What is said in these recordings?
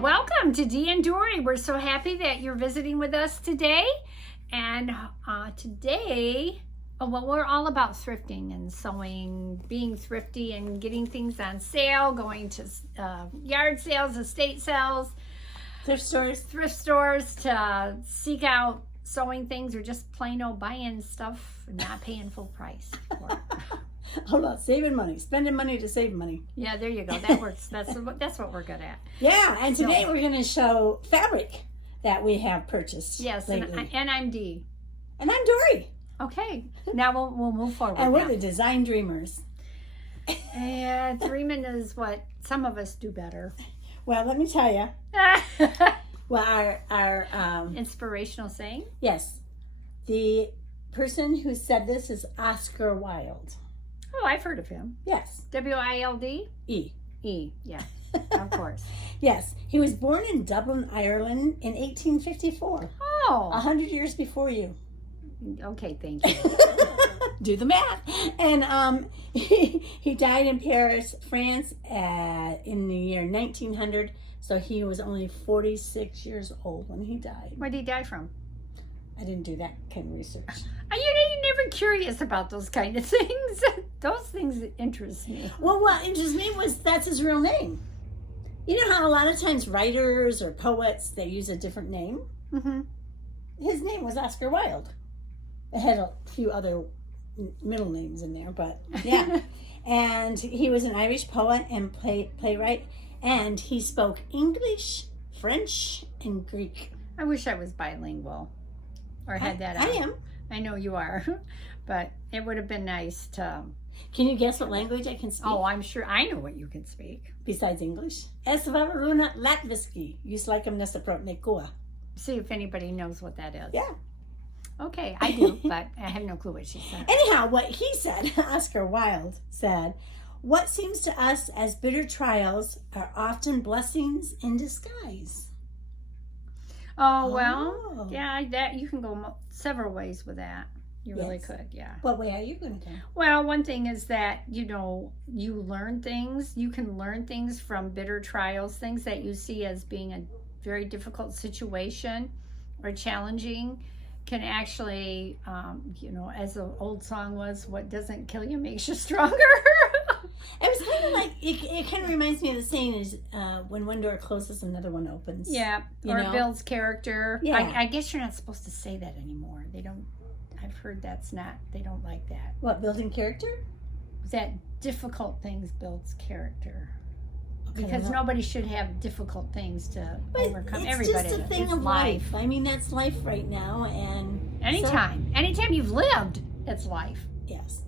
Welcome to Dee and Dory. We're so happy that you're visiting with us today. And today, we're all about thrifting and sewing, being thrifty and getting things on sale, going to yard sales, estate sales, thrift stores to seek out sewing things or just plain old buying stuff and not paying full price for it. All about saving money, spending money to save money. Yeah, there you go. That works. That's what we're good at. Yeah, and today we're going to show fabric that we have purchased. Yes, lately. and I'm Dee. And I'm Dory. Okay, now we'll move forward. And we're the design dreamers. Yeah, dreaming is what some of us do better. Well, let me tell you. Well, our inspirational saying. Yes, the person who said this is Oscar Wilde. Oh, I've heard of him. Yes. Wilde? E. Yeah, of course. Yes, he was born in Dublin, Ireland in 1854. Oh. 100 years before you. Okay, thank you. Do the math. And he died in Paris, France in the year 1900. So he was only 46 years old when he died. Where did he die from? I didn't do that kind of research. You're never curious about those kind of things. Those things interest me. Well, what interests me was that's his real name. You know how a lot of times writers or poets, they use a different name? Mm-hmm. His name was Oscar Wilde. It had a few other middle names in there, but yeah. And he was an Irish poet and playwright, and he spoke English, French, and Greek. I wish I was bilingual. Or had that out. I am. I know you are, but it would have been nice to... Can you guess what language I can speak? Oh, I'm sure I know what you can speak. Besides English? Esvaruna Latviski. Yuslaikum nesaprotnikua. See if anybody knows what that is. Yeah. Okay, I do, but I have no clue what she said. Anyhow, what he said, Oscar Wilde said, what seems to us as bitter trials are often blessings in disguise. Oh, well, yeah, that you can go several ways with that. You really could, yeah. What way are you going to go? Well, one thing is that, you learn things. You can learn things from bitter trials, things that you see as being a very difficult situation or challenging can actually, as the old song was, what doesn't kill you makes you stronger. It was kind of like, it kind of reminds me of the saying is, when one door closes, another one opens. Yeah, it builds character. Yeah. I guess you're not supposed to say that anymore. They don't, I've heard they don't like that. What, building character? That difficult things builds character. Okay, because nobody should have difficult things to overcome. It's Everybody just a thing of life. I mean, that's life right now. And anytime you've lived, it's life. Yes.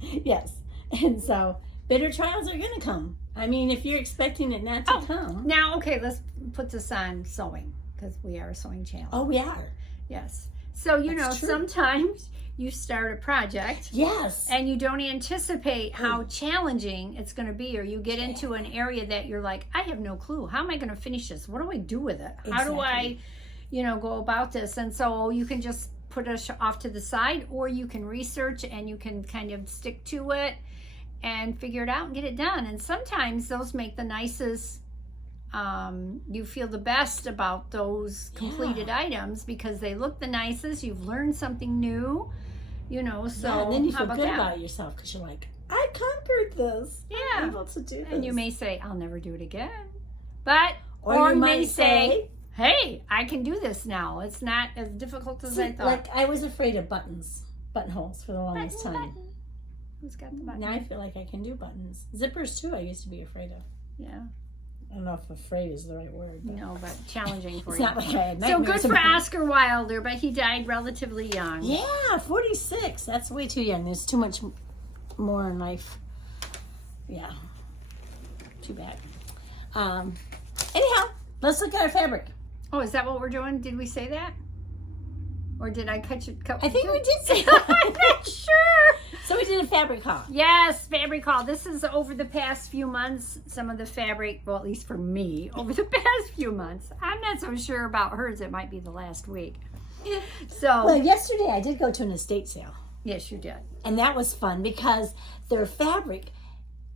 Yes. And so bitter trials are going to come. I mean, if you're expecting it not to come. Now, okay, let's put this on sewing because we are a sewing channel. Oh, we are. Yes. So, sometimes you start a project. Yes. And you don't anticipate how challenging it's going to be, or you get into an area that you're like, I have no clue. How am I going to finish this? What do I do with it? How do I, go about this? And so you can just put it off to the side, or you can research and you can kind of stick to it and figure it out and get it done. And sometimes those make the nicest, you feel the best about those completed items because they look the nicest. You've learned something new, so and then you feel good about yourself because you're like, I conquered this. Yeah. I'm able to do this. And you may say, I'll never do it again. But, or you may say, hey, I can do this now. It's not as difficult as I thought. Like, I was afraid of buttonholes for the longest time. Who's got the button? Now I feel like I can do buttons. Zippers, too, I used to be afraid of. Yeah. I don't know if afraid is the right word. But no, but challenging for it's you. Not like I had so good for Oscar Wilde, but he died relatively young. Yeah, 46. That's way too young. There's too much more in life. Yeah. Too bad. Anyhow, let's look at our fabric. Oh, is that what we're doing? Did we say that? Or did I cut you? I think we did say that. I'm not sure. So we did a fabric haul. Yes, fabric haul. This is over the past few months. Some of the fabric, well, at least for me, over the past few months. I'm not so sure about hers. It might be the last week. Well, yesterday I did go to an estate sale. Yes, you did. And that was fun because their fabric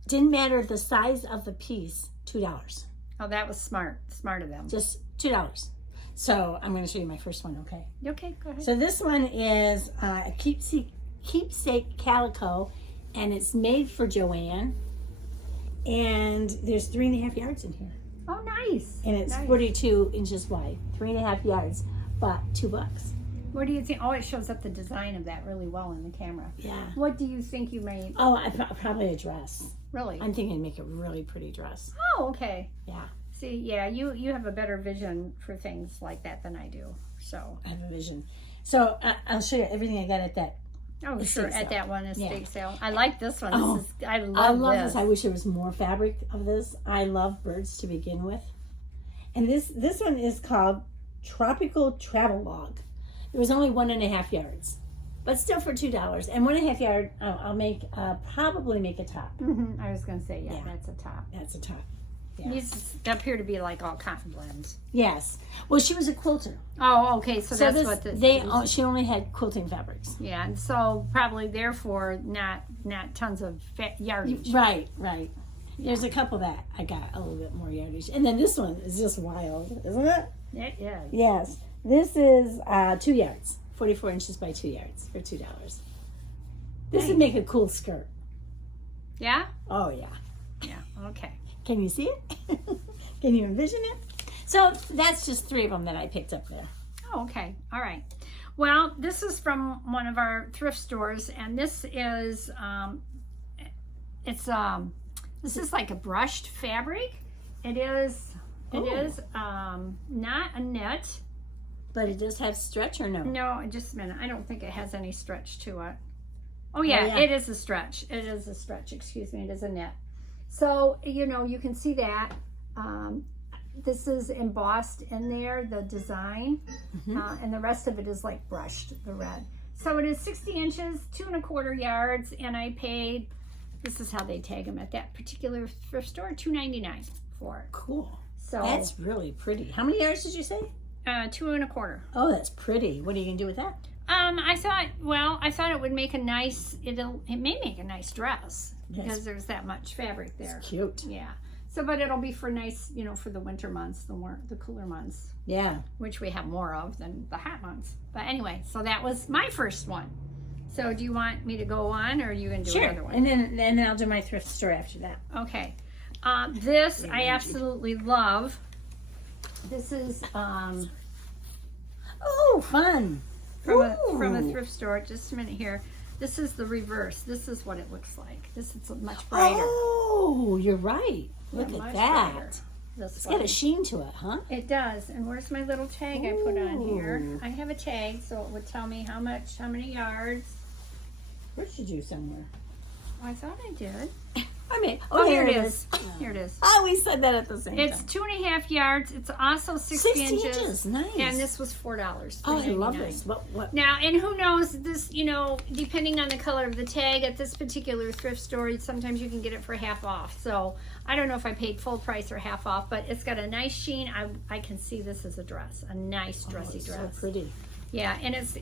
didn't matter the size of the piece, $2. Oh, that was smart of them. Just $2. So I'm going to show you my first one, okay? Okay, go ahead. So this one is a keepsake calico, and it's made for Joanne. And there's 3.5 yards in here. Oh, nice. And it's nice. 42 inches wide, 3.5 yards, but $2. What do you think? Oh, it shows up the design of that really well in the camera. Yeah. What do you think you made? Oh, probably a dress. Really? I'm thinking to make a really pretty dress. Oh, okay. Yeah. See, yeah, you have a better vision for things like that than I do. So I have a vision. So I'll show you everything I got at that. oh, sure, estate at sale. that one estate Yeah. sale. I like this one. Oh, This is I I love love this. this. I wish there was more fabric of this. I love birds to begin with. And this one is called Tropical Travel Log. It was only 1.5 yards, but still for $2. And 1.5 yard, I'll make probably make a top. I was gonna say, yeah, Yeah. that's a top. That's a top. Yeah. These appear to be like all cotton blends. Yes. Well, she was a quilter. Oh, okay. So that's this, what this. she only had quilting fabrics. Yeah, and so probably therefore not tons of yardage. Right. There's a couple that I got a little bit more yardage, and then this one is just wild, isn't it? Yeah. Yes. This is 2 yards, 44 inches by 2 yards for $2. This would make a cool skirt. Yeah. Oh yeah. Yeah. Okay. Can you see it? Can you envision it? So that's just 3 of them that I picked up there. Oh, okay. All right. Well, this is from one of our thrift stores, and this is this is like a brushed fabric. It is not a knit. But it does have stretch or no? No, just a minute. I don't think it has any stretch to it. Oh yeah, it is a stretch. It is a stretch. Excuse me. It is a knit. So you can see that. This is embossed in there, the design, and the rest of it is like brushed, the red. So it is 60 inches, 2.25 yards, and I paid. This is how they tag them at that particular thrift store, $2.99 for it. Cool. So that's really pretty. How many yards did you say? 2.25. Oh, that's pretty. What are you gonna do with that? I thought it would make a nice. It may make a nice dress because there's that much fabric there. It's cute. Yeah. So, but it'll be for nice, for the winter months, the cooler months. Yeah. Which we have more of than the hot months. But anyway, so that was my first one. So, do you want me to go on, or are you gonna do another one? And then I'll do my thrift store after that. Okay. This I absolutely love. This is Oh, fun. from a thrift store. Just a minute here. This is the reverse. This is what it looks like. This is much brighter. Oh, you're right. Look Yeah, at much that. brighter. This It's one. got a sheen to it, huh? It does. And where's my little tag I put on here? Ooh. I have a tag, so it would tell me how many yards. Where'd you do somewhere? Oh, I thought I did. I mean, Oh, here it is. Here it is. Oh, we said that at the same It's time. 2.5 yards. It's also 60 inches. Nice. And this was $4. Oh, I love $3.99. this. What? Now, and who knows, this, depending on the color of the tag at this particular thrift store, sometimes you can get it for half off. So I don't know if I paid full price or half off, but it's got a nice sheen. I can see this as a dress, a nice dressy it's dress. so pretty. Yeah, and it's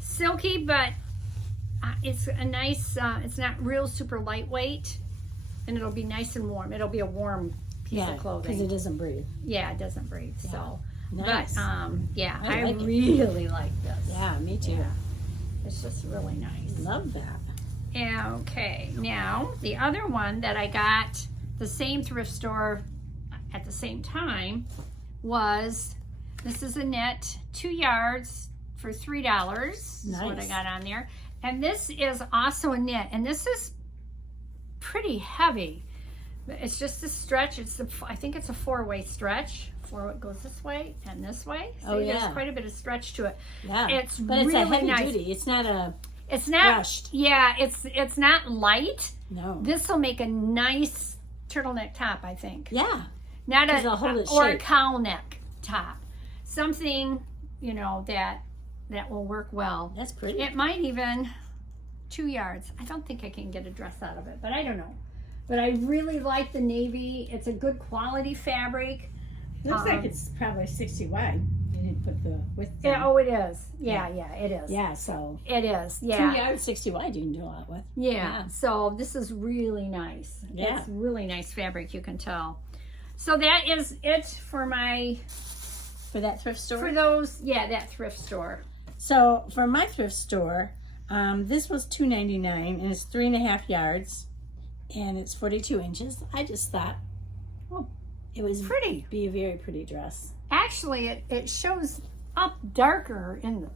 silky, but it's a nice, it's not real super lightweight, and it'll be nice and warm. It'll be a warm piece of clothing. because it doesn't breathe. Yeah, it doesn't breathe. So, Nice. but yeah, I I like it. really like this. Yeah, me too. Yeah. It's just really nice. Love that. Yeah, okay. Now, the other one that I got the same thrift store at the same time was, this is a knit, 2 yards for $3. That's what I Nice. got on there. And this is also a knit, and this is pretty heavy. It's just a stretch. I think it's a 4-way stretch. It goes this way and this way. See, Oh, yeah. there's quite a bit of stretch to it. Yeah. But it's really a heavy nice. duty. It's not a It's not. brushed. Yeah, it's not light. No. This will make a nice turtleneck top, I think. Yeah. Not 'Cause it'll hold its or a shape. cowl neck top. Something, that will work well. That's pretty. It might even 2 yards. I don't think I can get a dress out of it, but I don't know. But I really like the navy. It's a good quality fabric. Looks like it's probably 60 wide. You didn't put the width in. Yeah, oh, it is. Yeah, it is. Yeah, so It is. 2 Yeah. yards, 60 wide, you can do a lot with. Yeah. So this is really nice. Yeah. It's really nice fabric, you can tell. So that is it for For that thrift store? for those, yeah, that thrift store. So for my thrift store, this was $2.99 and it's 3.5 yards and it's 42 inches. I just thought, it was Pretty. Be a very pretty dress. Actually, it shows up darker in the,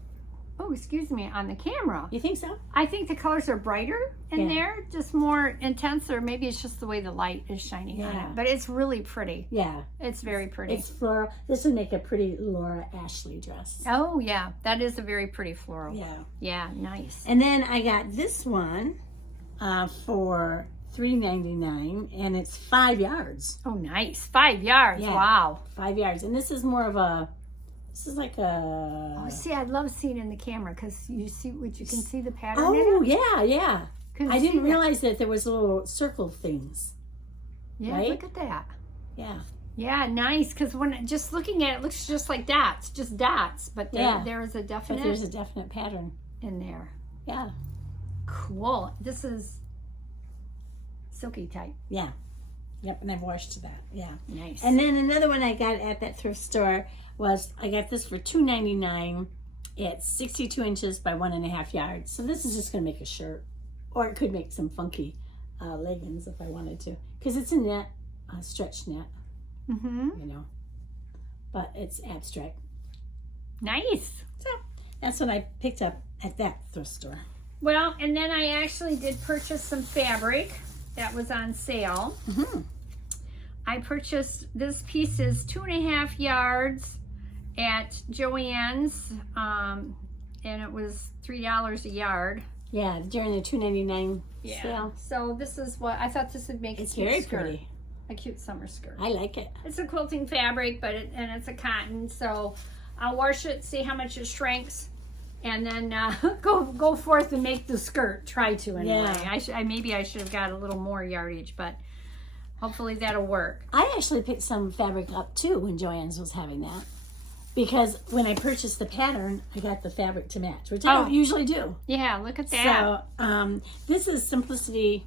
on the camera. You think so? I think the colors are brighter in Yeah. there, just more intense, or maybe it's just the way the light is shining on Yeah. it. But it's really pretty. Yeah. It's very pretty. It's floral. This would make a pretty Laura Ashley dress. Oh, yeah. That is a very pretty floral. Yeah. Yeah, nice. And then I got this one for $3.99 and it's 5 yards. Oh, nice. 5 yards. Yeah. Wow. 5 yards. And this is more of a, this is like a... Oh, see, I love seeing in the camera because you can see the pattern in Oh, it. yeah, yeah. Couldn't I see didn't that. realize that there was little circle things. Yeah, right? look at that. Yeah. Yeah, nice. Because when just looking at it, it looks just like dots, just dots. But there is a But definite there's a definite pattern. in there. Yeah. Cool. This is silky type. Yeah. Yep, and I've washed that. Yeah. Nice. And then another one I got at that thrift store was, I got this for $2.99. It's 62 inches by 1.5 yards. So this is just going to make a shirt. Or it could make some funky leggings if I wanted to. Because it's a net, a stretch net, you know. But it's abstract. Nice. So that's what I picked up at that thrift store. Well, and then I actually did purchase some fabric that was on sale. I purchased, this piece is 2.5 yards at Joann's, and it was $3 a yard. Yeah, during the $2.99 sale. So this is what, I thought this would make It's a cute very skirt. pretty. A cute summer skirt. I like it. It's a quilting fabric, but and it's a cotton, so I'll wash it, see how much it shrinks, and then go forth and make the skirt. Try to anyway. Yeah. Maybe I should have got a little more yardage, but hopefully that'll work. I actually picked some fabric up too when Joann's was having that. Because when I purchased the pattern, I got the fabric to match, which I don't usually do. Yeah, look at that. So this is Simplicity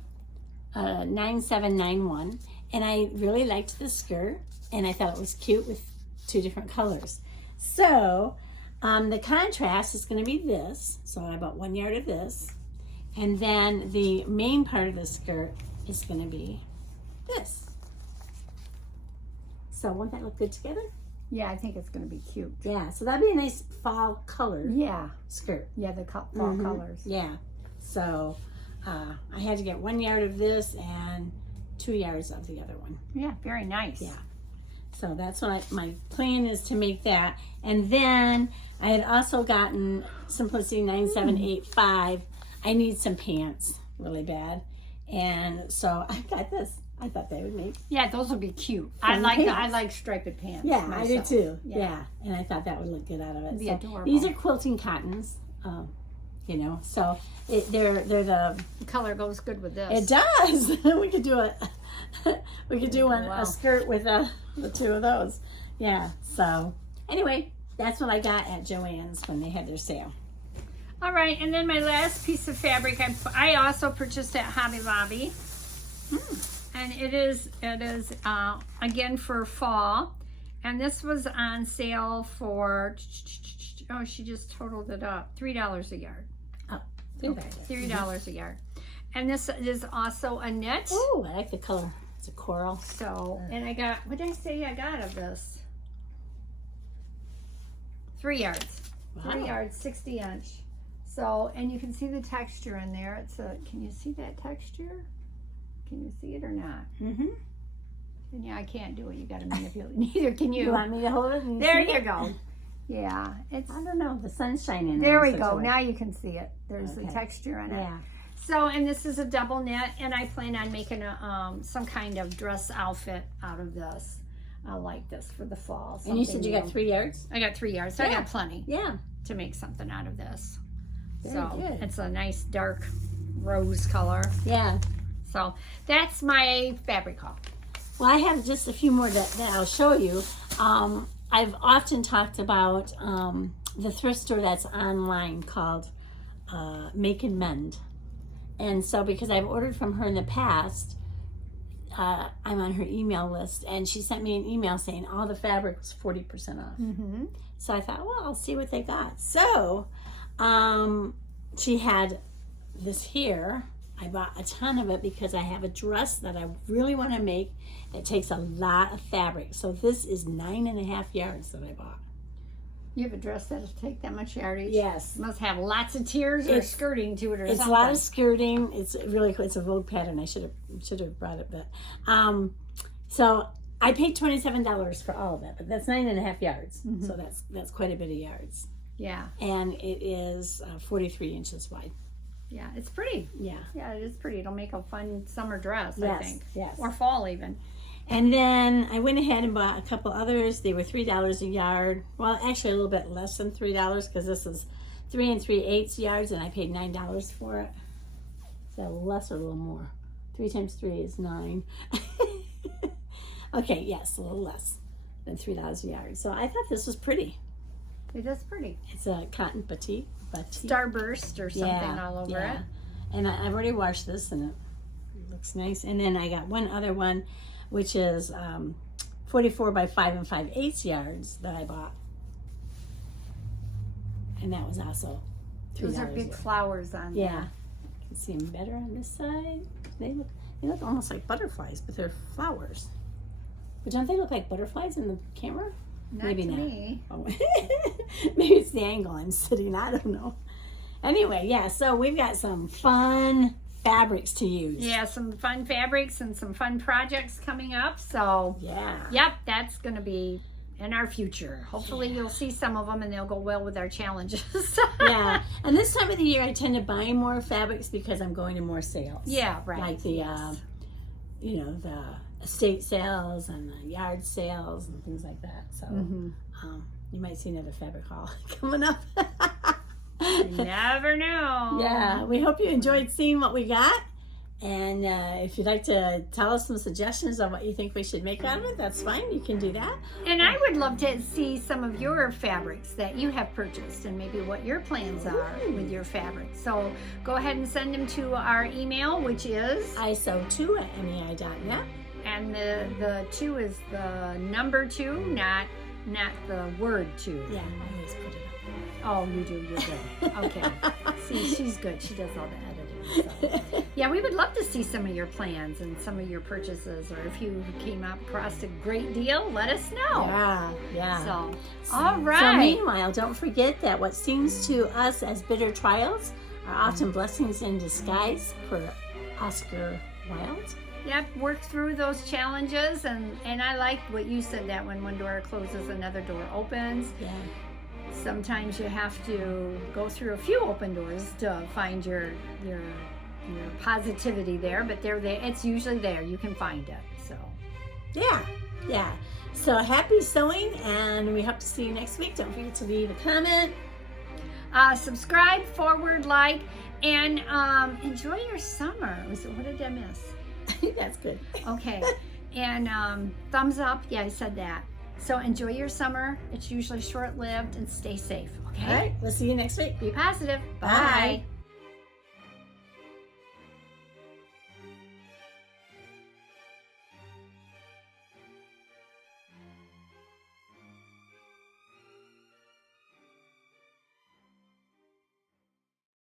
9791. And I really liked the skirt. And I thought it was cute with 2 different colors. So the contrast is going to be this. So I bought 1 yard of this. And then the main part of the skirt is going to be this. So won't that look good together? Yeah, I think it's going to be cute. Yeah, so that'd be a nice fall color skirt. Yeah, the fall colors. Yeah, so I had to get 1 yard of this and 2 yards of the other one. Yeah, very nice. Yeah, so that's what my plan is to make that. And then I had also gotten Simplicity 9785. I need some pants really bad. And so I got this. I thought they would make. Yeah, those would be cute. Fun I pants. like striped pants. Yeah, myself. I do too. Yeah. Yeah. And I thought that would look good out of it. It'd be So adorable. these are quilting cottons, you know. So they're the. The color goes good with this. It does. We could do Wow. a skirt with the 2 of those. Yeah. So anyway, that's what I got at Joann's when they had their sale. All right, and then my last piece of fabric I also purchased at Hobby Lobby. And it is again for fall, and this was on sale for she just totaled it up, $3 a yard. Oh, okay, $3 a yard, and this is also a knit. Oh, I like the color. It's a coral. So, and I got, what did I say I got of this? 3 yards. Wow. 3 yards, 60 inch. So, and you can see the texture in there. Can you see that texture? Can you see it or not? Mm-hmm. And yeah, I can't do it. You got to manipulate. Neither can you. You want me to hold it? And There see you it? go. Yeah, it's. I don't know. The sun's shining. There we in go. such a way. Now you can see it. There's the Okay. texture in it. Yeah. So, and this is a double knit, and I plan on making a some kind of dress outfit out of this. I like this for the fall. And you said something you got new. 3 yards? I got 3 yards, so I Yeah. got plenty Yeah. to make something out of this. Very So good. it's a nice dark rose color. Yeah. So that's my fabric haul. Well, I have just a few more that I'll show you. I've often talked about the thrift store that's online called Make and Mend. And so because I've ordered from her in the past, I'm on her email list, and she sent me an email saying all the fabric was 40% off. Mm-hmm. So I thought, well, I'll see what they got. So she had this here. I bought a ton of it because I have a dress that I really want to make. It takes a lot of fabric. So this is 9.5 yards that I bought. You have a dress that'll take that much yardage? Yes. Must have lots of tiers or skirting to it or it's something. a lot of skirting. It's really cool. It's a Vogue pattern. I should have brought it, but so I paid $27 for all of it, but that's 9.5 yards. Mm-hmm. So that's quite a bit of yards. Yeah. And it is 43 inches wide. Yeah, it's pretty. Yeah. Yeah, it is pretty. It'll make a fun summer dress, I Yes, think. yes. Or fall even. And then I went ahead and bought a couple others. They were $3 a yard. Well, actually a little bit less than $3 because this is 3 3/8 yards, and I paid $9 for it. Is that a little less or a little more? 3 times 3 is 9. Okay, yes, a little less than $3 a yard. So I thought this was pretty. It is pretty. It's a cotton batik. Starburst or something all over it. And I've already washed this, and it looks nice. And then I got one other one, which is 44 by 5 5/8 yards that I bought. And that was also $3. Those are big flowers on Yeah. there. You can see them better on this side. They look almost like butterflies, but they're flowers. But don't they look like butterflies in the camera? Not Maybe to not. me. Oh. Maybe it's the angle I'm sitting. I don't know. Anyway, yeah, so we've got some fun fabrics to use. Yeah, some fun fabrics and some fun projects coming up. So, Yeah. yep, that's going to be in our future. Hopefully you'll see some of them and they'll go well with our challenges. Yeah. And this time of the year, I tend to buy more fabrics because I'm going to more sales. Yeah, right. Like the, the estate sales and the yard sales and things like that. So you might see another fabric haul coming up. You never know. Yeah, we hope you enjoyed seeing what we got. And if you'd like to tell us some suggestions on what you think we should make out of it, that's fine. You can do that. And I would love to see some of your fabrics that you have purchased and maybe what your plans are with your fabrics. So go ahead and send them to our email, which is iso2@mei.net. And the 2 is the number 2, not the word 2. Yeah, I always put it up. Oh, you do. You're good. Okay. See, she's good. She does all the editing. So. Yeah, we would love to see some of your plans and some of your purchases, or if you came across a great deal, let us know. Yeah. So, all right. So meanwhile, don't forget that what seems to us as bitter trials are often blessings in disguise for Oscar Wilde. Yep, work through those challenges, and I like what you said, that when one door closes, another door opens. Yeah. Sometimes you have to go through a few open doors to find your positivity there, but they're there. It's usually there. You can find it. So Yeah. So happy sewing, and we hope to see you next week. Don't forget to leave a comment. Subscribe, forward, like, and enjoy your summer. What did I miss? That's good. Okay. And thumbs up. Yeah, I said that. So enjoy your summer. It's usually short-lived, and stay safe. Okay. All right. We'll see you next week. Be positive. Bye. Bye.